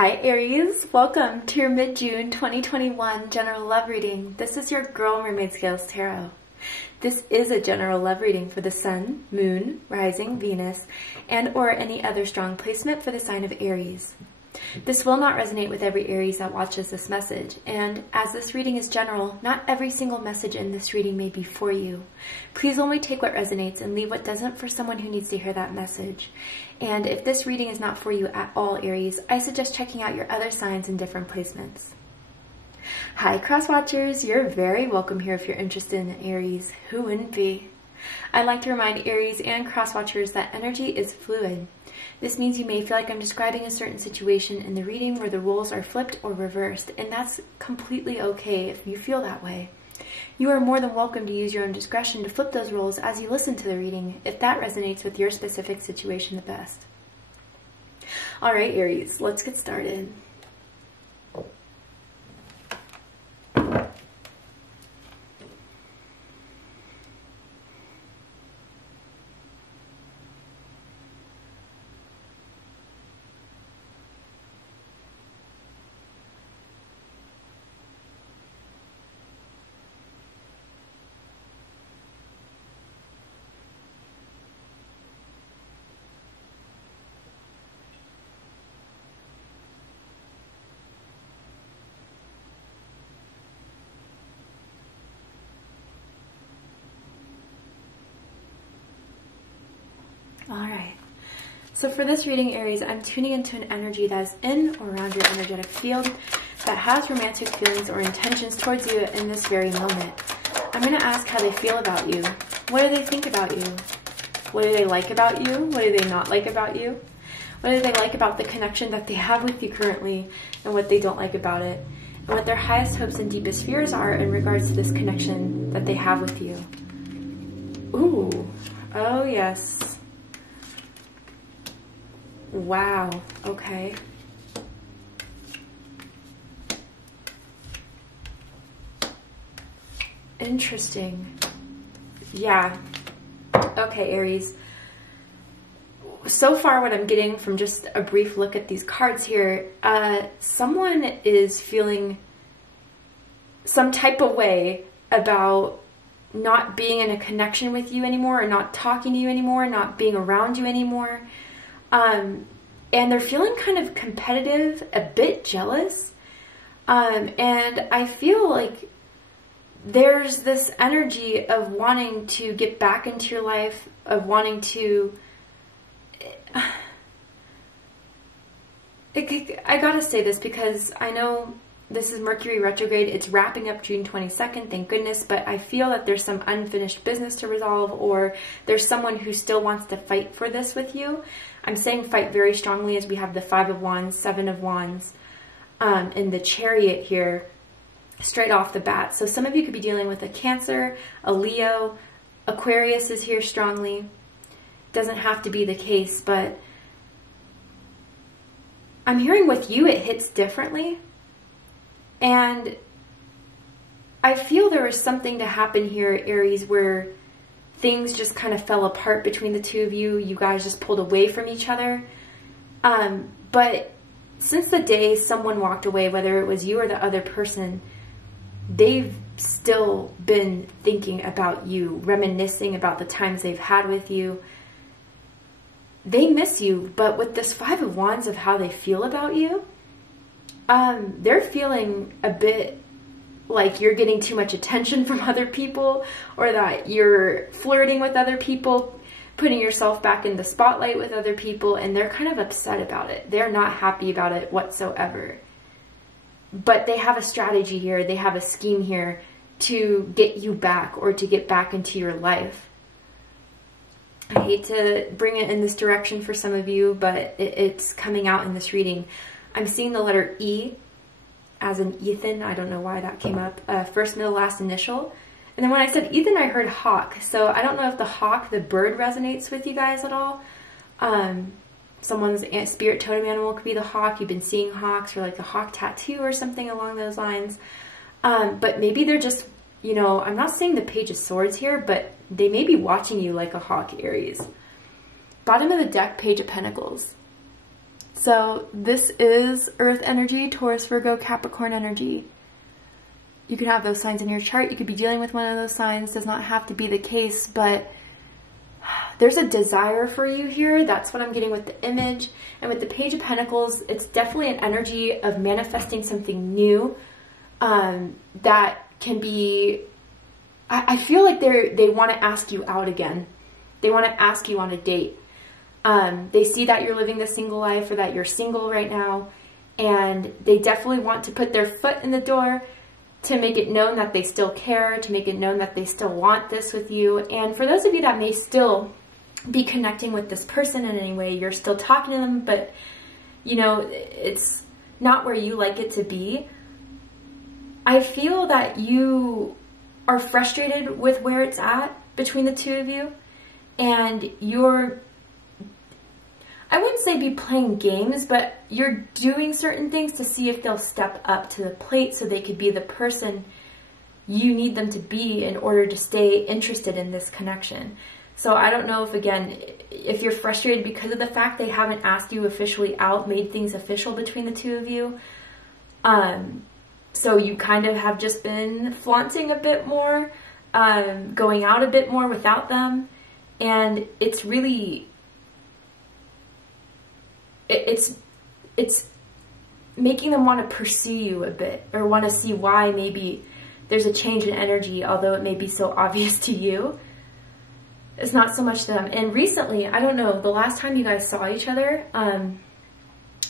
Hi Aries, welcome to your mid-June 2021 general love reading. This is your girl Mermaid Scales Tarot. This is a general love reading for the Sun, Moon, Rising, Venus, and or any other strong placement for the sign of Aries. This will not resonate with every Aries that watches this message, and as this reading is general, not every single message in this reading may be for you. Please only take what resonates and leave what doesn't for someone who needs to hear that message. And if this reading is not for you at all, Aries, I suggest checking out your other signs in different placements. Hi cross watchers, you're very welcome here if you're interested in Aries. Who wouldn't be? I'd like to remind Aries and cross watchers that energy is fluid. This means you may feel like I'm describing a certain situation in the reading where the roles are flipped or reversed, and that's completely okay if you feel that way. You are more than welcome to use your own discretion to flip those roles as you listen to the reading, if that resonates with your specific situation the best. Alright Aries, let's get started. Alright, so for this reading, Aries, I'm tuning into an energy that is in or around your energetic field that has romantic feelings or intentions towards you in this very moment. I'm going to ask how they feel about you. What do they think about you? What do they like about you? What do they not like about you? What do they like about the connection that they have with you currently and what they don't like about it? And what their highest hopes and deepest fears are in regards to this connection that they have with you. Ooh, oh yes. Wow, okay. Interesting. Yeah. Okay, Aries. So far what I'm getting from just a brief look at these cards here, someone is feeling some type of way about not being in a connection with you anymore, or not talking to you anymore, not being around you anymore. And they're feeling kind of competitive, a bit jealous. And I feel like there's this energy of wanting to get back into your life, of wanting to... I gotta say this because I know this is Mercury retrograde. It's wrapping up June 22nd, thank goodness, but I feel that there's some unfinished business to resolve, or there's someone who still wants to fight for this with you. I'm saying fight very strongly as we have the 5 of Wands, 7 of Wands, and the Chariot here straight off the bat. So some of you could be dealing with a Cancer, a Leo, Aquarius is here strongly. Doesn't have to be the case, but I'm hearing with you it hits differently. And I feel there was something to happen here, Aries, where things just kind of fell apart between the two of you. You guys just pulled away from each other. But since the day someone walked away, whether it was you or the other person, they've still been thinking about you, reminiscing about the times they've had with you. They miss you, but with this 5 of Wands of how they feel about you, they're feeling a bit like you're getting too much attention from other people, or that you're flirting with other people, putting yourself back in the spotlight with other people, and they're kind of upset about it. They're not happy about it whatsoever. But they have a strategy here, they have a scheme here to get you back, or to get back into your life. I hate to bring it in this direction for some of you, but it's coming out in this reading. I'm seeing the letter E, as in Ethan. I don't know why that came up. First, middle, last initial. And then when I said Ethan, I heard hawk. So I don't know if the hawk, the bird, resonates with you guys at all. Someone's spirit totem animal could be the hawk. You've been seeing hawks, or like a hawk tattoo or something along those lines. But maybe they're just, you know, I'm not saying the Page of Swords here, but they may be watching you like a hawk, Aries. Bottom of the deck, Page of Pentacles. So this is Earth energy, Taurus, Virgo, Capricorn energy. You can have those signs in your chart. You could be dealing with one of those signs. Does not have to be the case, but there's a desire for you here. That's what I'm getting with the image. And with the Page of Pentacles, it's definitely an energy of manifesting something new that can be... I feel like they want to ask you out again. They want to ask you on a date. They see that you're living the single life or that you're single right now. And they definitely want to put their foot in the door to make it known that they still care, to make it known that they still want this with you. And for those of you that may still be connecting with this person in any way, you're still talking to them, but you know, it's not where you like it to be. I feel that you are frustrated with where it's at between the two of you, and you're, I wouldn't say be playing games, but you're doing certain things to see if they'll step up to the plate so they could be the person you need them to be in order to stay interested in this connection. So I don't know if, again, if you're frustrated because of the fact they haven't asked you officially out, made things official between the two of you. So you kind of have just been flaunting a bit more, going out a bit more without them. And it's really, it's making them want to pursue you a bit, or want to see why maybe there's a change in energy, although it may be so obvious to you. It's not so much to them. And recently, I don't know, the last time you guys saw each other, I'm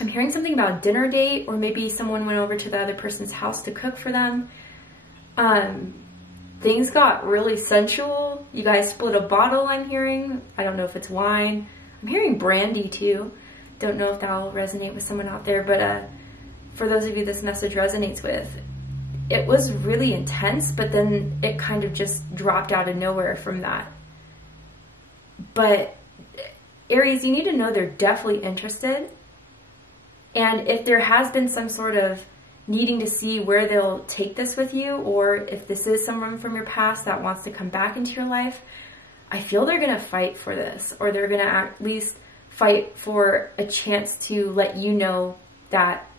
hearing something about a dinner date, or maybe someone went over to the other person's house to cook for them. Things got really sensual. You guys split a bottle, I'm hearing. I don't know if it's wine. I'm hearing brandy too. Don't know if that'll resonate with someone out there, but for those of you this message resonates with, it was really intense, but then it kind of just dropped out of nowhere from that. But Aries, you need to know they're definitely interested. And if there has been some sort of needing to see where they'll take this with you, or if this is someone from your past that wants to come back into your life, I feel they're going to fight for this, or they're going to at least fight for a chance to let you know that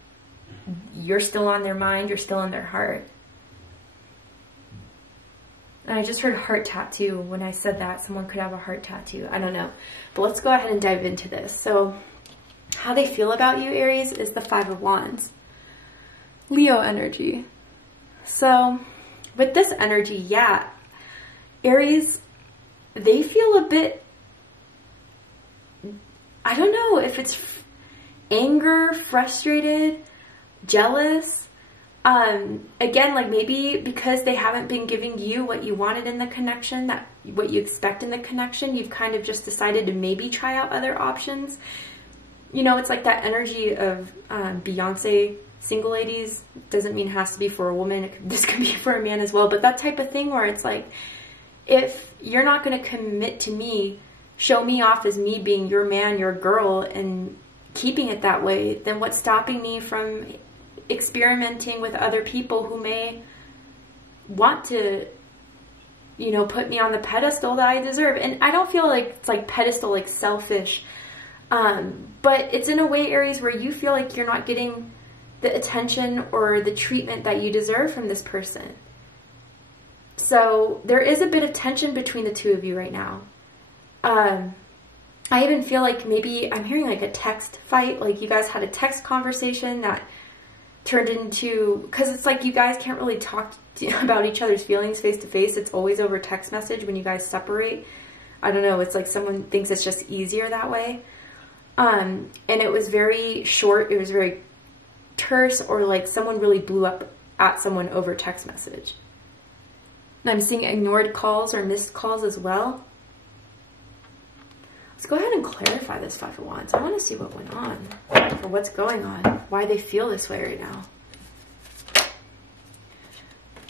you're still on their mind, you're still in their heart. And I just heard heart tattoo when I said that. Someone could have a heart tattoo. I don't know. But let's go ahead and dive into this. So how they feel about you, Aries, is the Five of Wands. Leo energy. So with this energy, yeah, Aries, they feel a bit, I don't know if it's anger, frustrated, jealous. Again, like maybe because they haven't been giving you what you wanted in the connection, that what you expect in the connection, you've kind of just decided to maybe try out other options. You know, it's like that energy of Beyonce, single ladies. Doesn't mean it has to be for a woman. This could be for a man as well. But that type of thing where it's like, if you're not going to commit to me, show me off as me being your man, your girl, and keeping it that way, then what's stopping me from experimenting with other people who may want to, you know, put me on the pedestal that I deserve? And I don't feel like it's like pedestal, like selfish, but it's in a way, Aries, where you feel like you're not getting the attention or the treatment that you deserve from this person. So there is a bit of tension between the two of you right now. I even feel like maybe I'm hearing like a text fight, like you guys had a text conversation that turned into, because it's like you guys can't really talk about each other's feelings face to face. It's always over text message when you guys separate. I don't know, it's like someone thinks it's just easier that way. And it was very short, it was very terse, or like someone really blew up at someone over text message. And I'm seeing ignored calls or missed calls as well. Let's go ahead and clarify this Five of Wands. I want to see what went on, or what's going on, why they feel this way right now.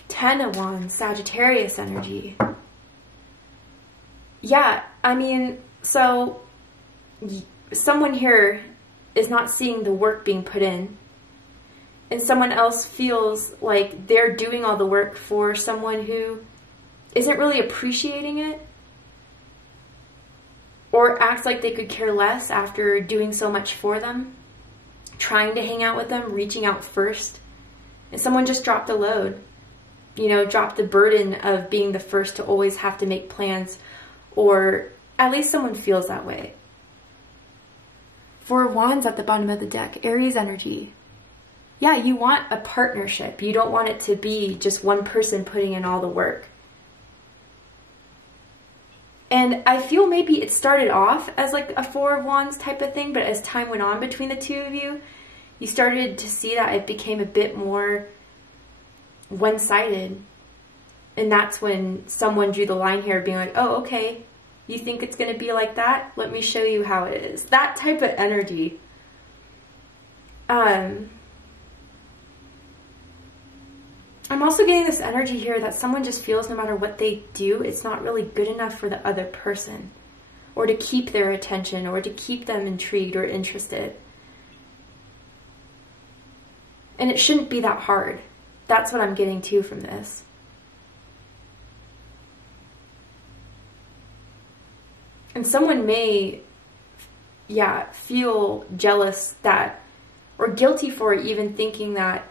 Ten of Wands, Sagittarius energy. Yeah, I mean, so someone here is not seeing the work being put in, and someone else feels like they're doing all the work for someone who isn't really appreciating it, or acts like they could care less after doing so much for them. trying to hang out with them, reaching out first. And someone just dropped a load, you know, dropped the burden of being the first to always have to make plans, or at least someone feels that way. Four of Wands at the bottom of the deck, Aries energy. Yeah, you want a partnership. You don't want it to be just one person putting in all the work. And I feel maybe it started off as like a Four of Wands type of thing, but as time went on between the two of you, you started to see that it became a bit more one-sided. And that's when someone drew the line here, being like, oh, okay, you think it's going to be like that? Let me show you how it is. That type of energy. I'm also getting this energy here that someone just feels no matter what they do, it's not really good enough for the other person, or to keep their attention, or to keep them intrigued or interested. And it shouldn't be that hard. That's what I'm getting too from this. And someone may, yeah, feel jealous that, or guilty for even thinking that,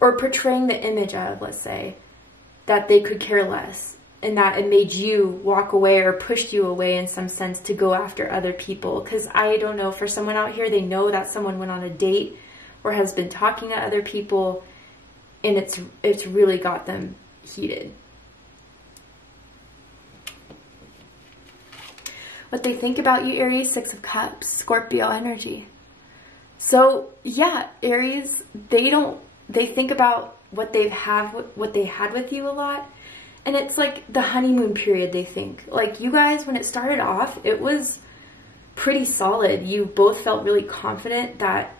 or portraying the image of, let's say, that they could care less, and that it made you walk away or pushed you away in some sense to go after other people. Because I don't know, for someone out here, they know that someone went on a date or has been talking to other people, and it's really got them heated. What they think about you, Aries, Six of Cups, Scorpio energy. So yeah, Aries, they think about what they had with you a lot. And it's like the honeymoon period, they think. Like you guys, when it started off, it was pretty solid. You both felt really confident that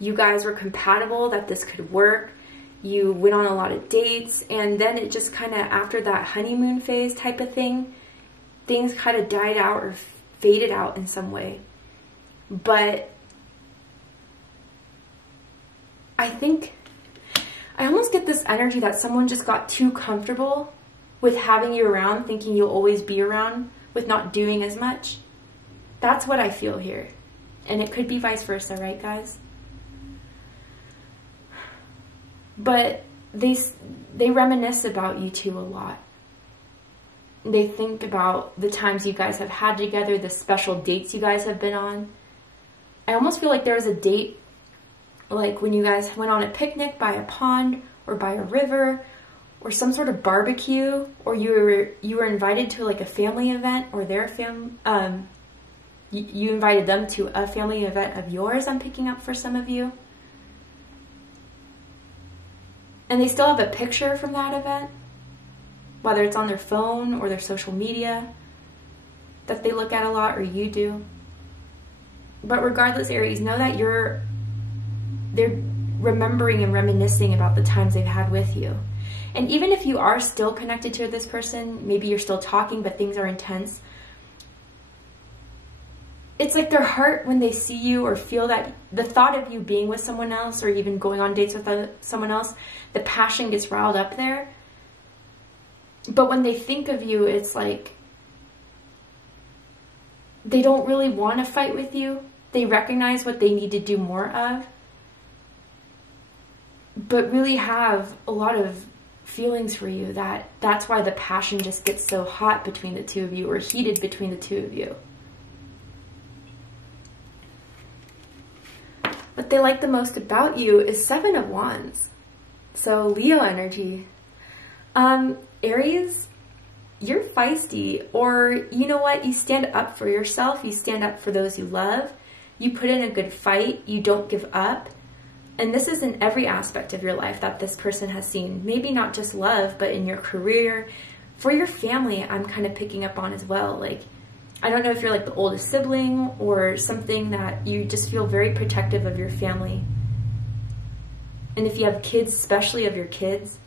you guys were compatible, that this could work. You went on a lot of dates, and then it just kind of, after that honeymoon phase type of thing, things kind of died out or faded out in some way. But I think I almost get this energy that someone just got too comfortable with having you around, thinking you'll always be around, with not doing as much. That's what I feel here. And it could be vice versa, right, guys? But they reminisce about you two a lot. They think about the times you guys have had together, the special dates you guys have been on. I almost feel like there was a date, like when you guys went on a picnic by a pond or by a river or some sort of barbecue, or you were invited to like a family event, or their you invited them to a family event of yours, I'm picking up for some of you. And they still have a picture from that event, whether it's on their phone or their social media, that they look at a lot, or you do. But regardless, Aries, know that they're remembering and reminiscing about the times they've had with you. And even if you are still connected to this person, maybe you're still talking, but things are intense, it's like their heart, when they see you or feel that the thought of you being with someone else, or even going on dates with someone else, the passion gets riled up there. But when they think of you, it's like they don't really want to fight with you. They recognize what they need to do more of, but really have a lot of feelings for you. That's why the passion just gets so hot between the two of you, or heated between the two of you. What they like the most about you is Seven of Wands. So Leo energy. Aries, you're feisty, or you know what? You stand up for yourself. You stand up for those you love. You put in a good fight. You don't give up. And this is in every aspect of your life that this person has seen. Maybe not just love, but in your career, for your family, I'm kind of picking up on as well. Like, I don't know if you're like the oldest sibling or something, that you just feel very protective of your family. And if you have kids, especially of your kids.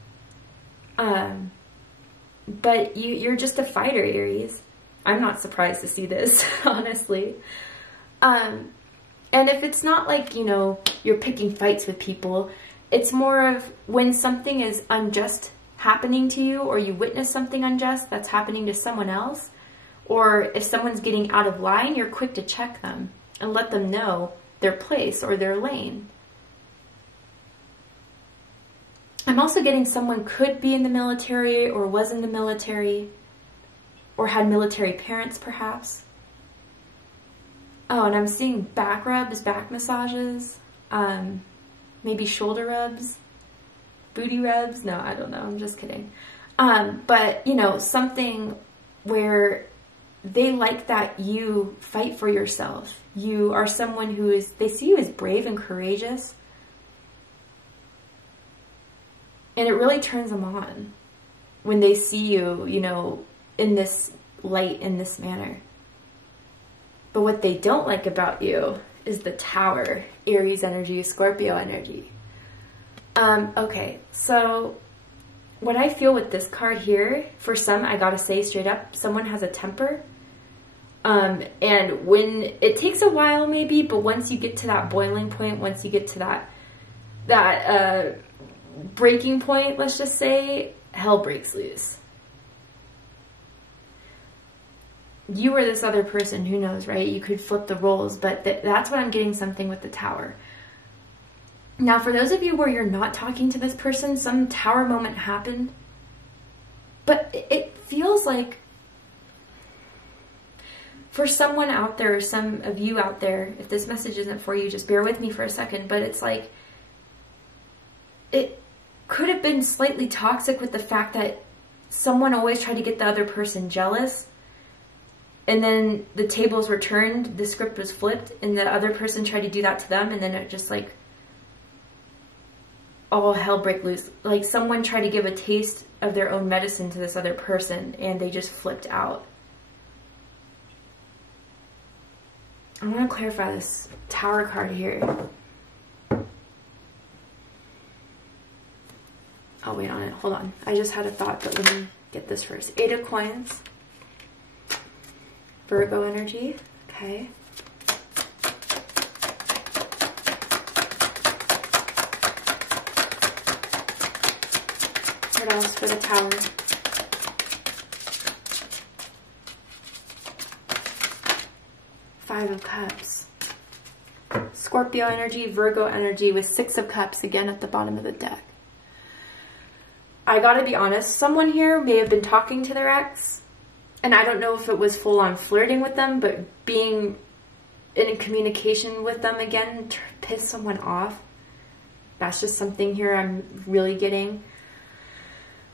But you're just a fighter, Aries. I'm not surprised to see this, honestly. And if it's not like, you know, you're picking fights with people, it's more of when something is unjust happening to you, or you witness something unjust that's happening to someone else, or if someone's getting out of line, you're quick to check them and let them know their place or their lane. I'm also getting someone could be in the military or was in the military or had military parents perhaps. Oh, and I'm seeing back rubs, back massages, maybe shoulder rubs, booty rubs. No, I don't know. I'm just kidding. But, you know, something where they like that you fight for yourself. You are someone who is, they see you as brave and courageous. And it really turns them on when they see you, you know, in this light, in this manner. But what they don't like about you is the Tower, Aries energy, Scorpio energy. Okay, so what I feel with this card here, for some, I gotta say straight up, someone has a temper. And when, it takes a while maybe, but once you get to that boiling point, once you get to that breaking point, let's just say, hell breaks loose. You or this other person, who knows, right? You could flip the roles, but that's what I'm getting, something with the Tower. Now, for those of you where you're not talking to this person, some Tower moment happened, but it feels like for someone out there, some of you out there, if this message isn't for you, just bear with me for a second, but it's like, it could have been slightly toxic with the fact that someone always tried to get the other person jealous. And then the tables were turned, the script was flipped, and the other person tried to do that to them, and then it just like, all hell break loose. Like someone tried to give a taste of their own medicine to this other person, and they just flipped out. I want to clarify this Tower card here. I'll wait on it. Hold on. I just had a thought, but let me get this first. 8 of Coins. Virgo energy. Okay. What else for the Tower? Five of Cups. Scorpio energy, Virgo energy with 6 of Cups again at the bottom of the deck. I gotta be honest, someone here may have been talking to their ex, and I don't know if it was full on flirting with them, but being in communication with them again to piss someone off. That's just something here I'm really getting.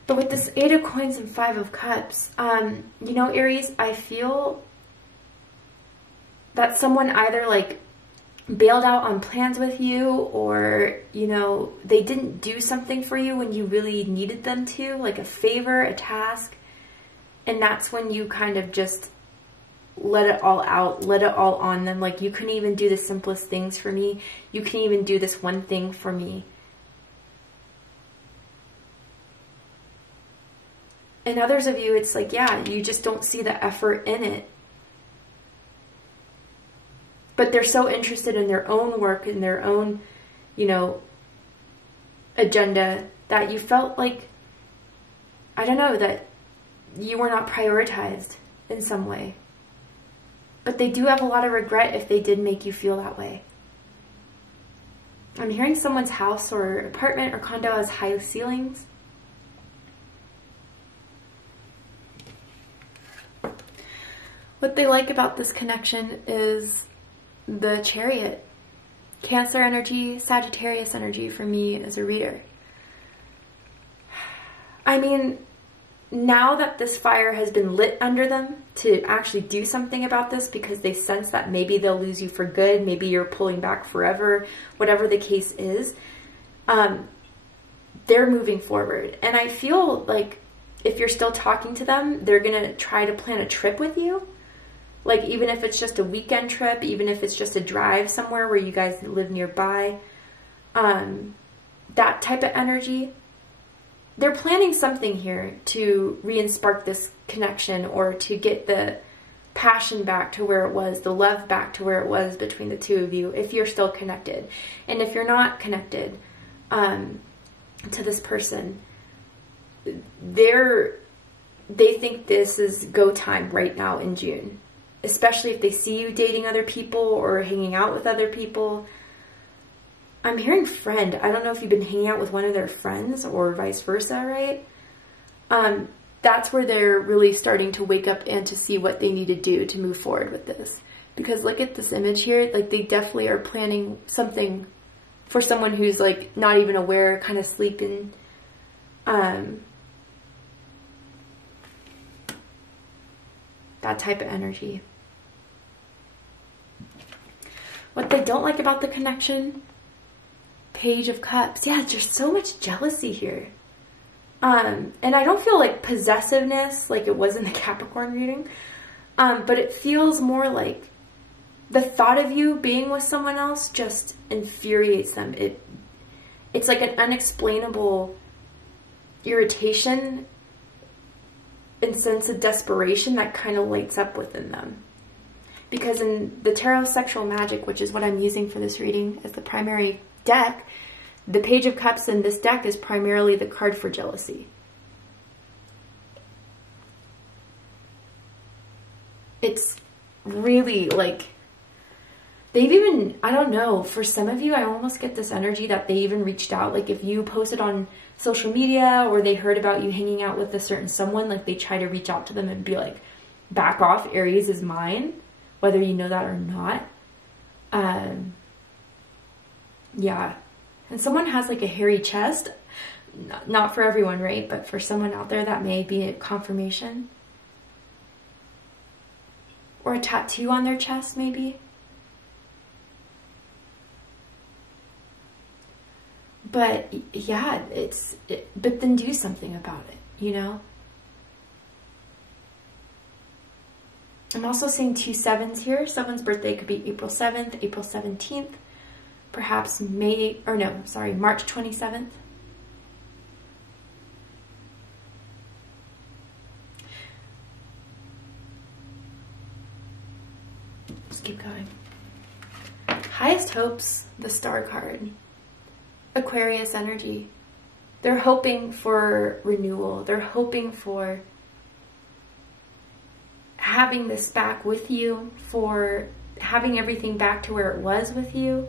But with this 8 of Coins and 5 of Cups, you know, Aries, I feel that someone either like bailed out on plans with you, or, you know, they didn't do something for you when you really needed them to, like a favor, a task. And that's when you kind of just let it all out, let it all on them. Like, you couldn't even do the simplest things for me. You can't even do this one thing for me. And others of you, it's like, yeah, you just don't see the effort in it. But they're so interested in their own work and their own, you know, agenda that you felt like, I don't know, that you were not prioritized in some way. But they do have a lot of regret if they did make you feel that way. I'm hearing someone's house or apartment or condo has high ceilings. What they like about this connection is the Chariot. Cancer energy, Sagittarius energy for me as a reader. I mean, now that this fire has been lit under them to actually do something about this, because they sense that maybe they'll lose you for good, maybe you're pulling back forever, whatever the case is, they're moving forward. And I feel like if you're still talking to them, they're going to try to plan a trip with you. Like, even if it's just a weekend trip, even if it's just a drive somewhere where you guys live nearby, that type of energy, they're planning something here to re-spark this connection, or to get the passion back to where it was, the love back to where it was between the two of you, if you're still connected. And if you're not connected to this person, they think this is go time right now in June. especially if they see you dating other people or hanging out with other people. I'm hearing friend. I don't know if you've been hanging out with one of their friends or vice versa, right? That's where they're really starting to wake up and to see what they need to do to move forward with this. Because look at this image here. Like, they definitely are planning something for someone who's like not even aware, kind of sleeping. That type of energy. What they don't like about the connection, Page of Cups. Yeah, there's so much jealousy here. And I don't feel like possessiveness like it was in the Capricorn reading. But it feels more like the thought of you being with someone else just infuriates them. It's like an unexplainable irritation and sense of desperation that kind of lights up within them. Because in the Tarot Sexual Magic, which is what I'm using for this reading as the primary deck, the Page of Cups in this deck is primarily the card for jealousy. It's really like, they've even, I don't know, for some of you, I almost get this energy that they even reached out. Like if you posted on social media or they heard about you hanging out with a certain someone, like they try to reach out to them and be like, back off, Aries is mine, whether you know that or not. Yeah. And someone has like a hairy chest. Not for everyone, right? But for someone out there, that may be a confirmation. Or a tattoo on their chest, maybe. But yeah, but then do something about it, you know? I'm also seeing 2 7s here. Someone's birthday could be April 7th, April 17th, perhaps March 27th. Let's keep going. Highest hopes, the Star card. Aquarius energy. They're hoping for renewal. They're hoping for having this back with you, for having everything back to where it was with you.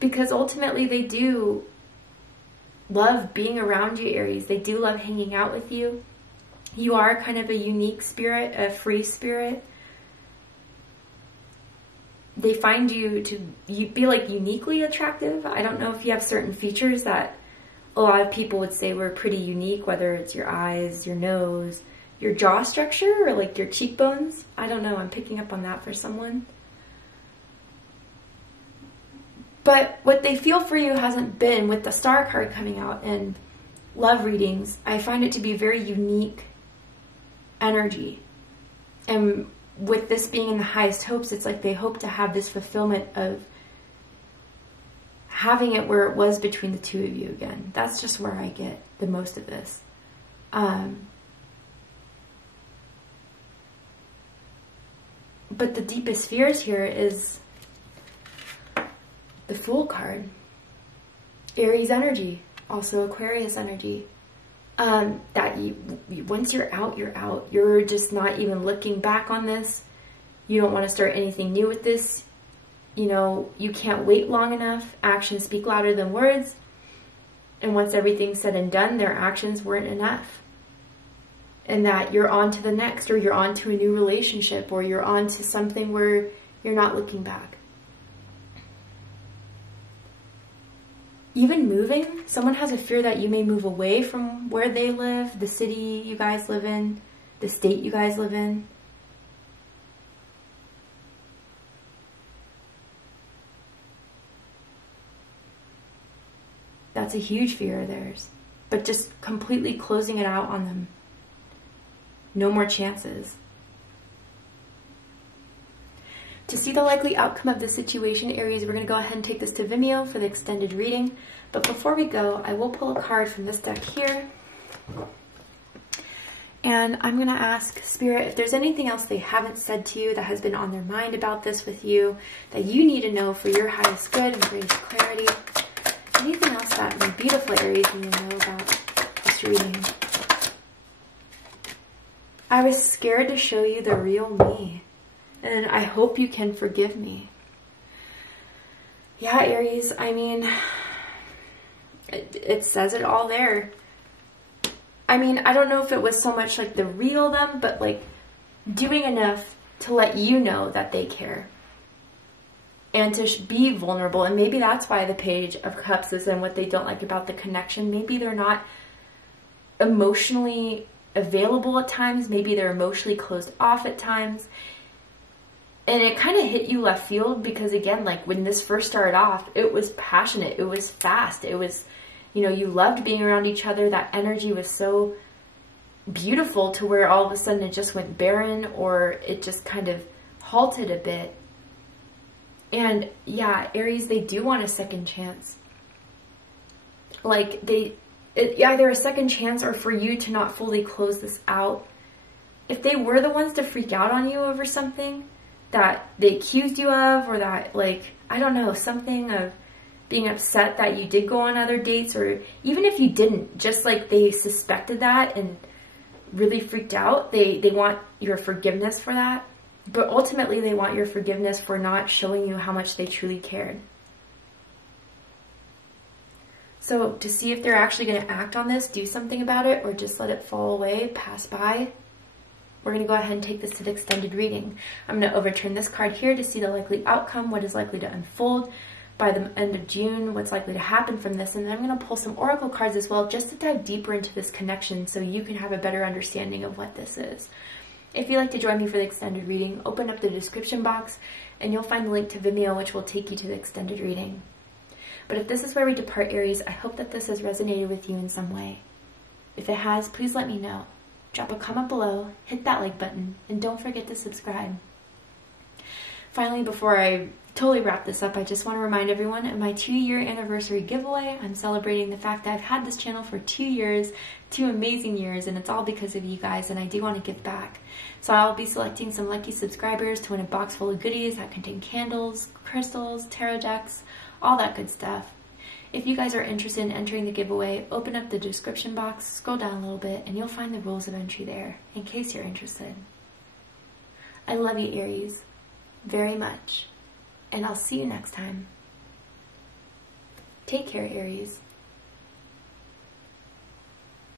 Because ultimately they do love being around you, Aries. They do love hanging out with you. You are kind of a unique spirit, a free spirit. They find you to be like uniquely attractive. I don't know if you have certain features that a lot of people would say were pretty unique, whether it's your eyes, your nose, your jaw structure, or like your cheekbones. I don't know. I'm picking up on that for someone. But what they feel for you hasn't been, with the Star card coming out and love readings, I find it to be very unique energy. And with this being in the highest hopes, it's like they hope to have this fulfillment of having it where it was between the two of you again. That's just where I get the most of this. But the deepest fears here is the Fool card. Aries energy, also Aquarius energy. That once you're out, you're out. You're just not even looking back on this. You don't want to start anything new with this. You know, you can't wait long enough. Actions speak louder than words. And once everything's said and done, their actions weren't enough. And that you're on to the next, or you're on to a new relationship, or you're on to something where you're not looking back. Even moving, someone has a fear that you may move away from where they live, the city you guys live in, the state you guys live in. That's a huge fear of theirs, but just completely closing it out on them. No more chances. To see the likely outcome of the situation, Aries, we're going to go ahead and take this to Vimeo for the extended reading. But before we go, I will pull a card from this deck here. And I'm going to ask Spirit if there's anything else they haven't said to you that has been on their mind about this with you, that you need to know for your highest good and greatest clarity. Anything else that my beautiful Aries need to know about this reading. I was scared to show you the real me. And I hope you can forgive me. Yeah, Aries, I mean, it says it all there. I mean, I don't know if it was so much like the real them, but like doing enough to let you know that they care. And to be vulnerable. And maybe that's why the Page of Cups is and what they don't like about the connection. Maybe they're not emotionally available at times. Maybe they're emotionally closed off at times. And it kind of hit you left field because, again, like when this first started off, it was passionate. It was fast. It was, you know, you loved being around each other. That energy was so beautiful to where all of a sudden it just went barren or it just kind of halted a bit. And yeah, Aries, they do want a second chance. Like either a second chance or for you to not fully close this out. If they were the ones to freak out on you over something that they accused you of, or that, like, I don't know, something of being upset that you did go on other dates, or even if you didn't, just like they suspected that and really freaked out, they want your forgiveness for that. But ultimately, they want your forgiveness for not showing you how much they truly cared. So to see if they're actually going to act on this, do something about it, or just let it fall away, pass by, we're going to go ahead and take this to the extended reading. I'm going to overturn this card here to see the likely outcome, what is likely to unfold by the end of June, what's likely to happen from this. And then I'm going to pull some oracle cards as well, just to dive deeper into this connection so you can have a better understanding of what this is. If you'd like to join me for the extended reading, open up the description box and you'll find the link to Vimeo, which will take you to the extended reading. But if this is where we depart, Aries, I hope that this has resonated with you in some way. If it has, please let me know. Drop a comment below, hit that like button, and don't forget to subscribe. Finally, before I totally wrap this up, I just want to remind everyone of my 2-year anniversary giveaway. I'm celebrating the fact that I've had this channel for 2 years, 2 amazing years, and it's all because of you guys, and I do want to give back. So I'll be selecting some lucky subscribers to win a box full of goodies that contain candles, crystals, tarot decks, all that good stuff. If you guys are interested in entering the giveaway, open up the description box, scroll down a little bit, and you'll find the rules of entry there, in case you're interested. I love you, Aries, very much, and I'll see you next time. Take care, Aries.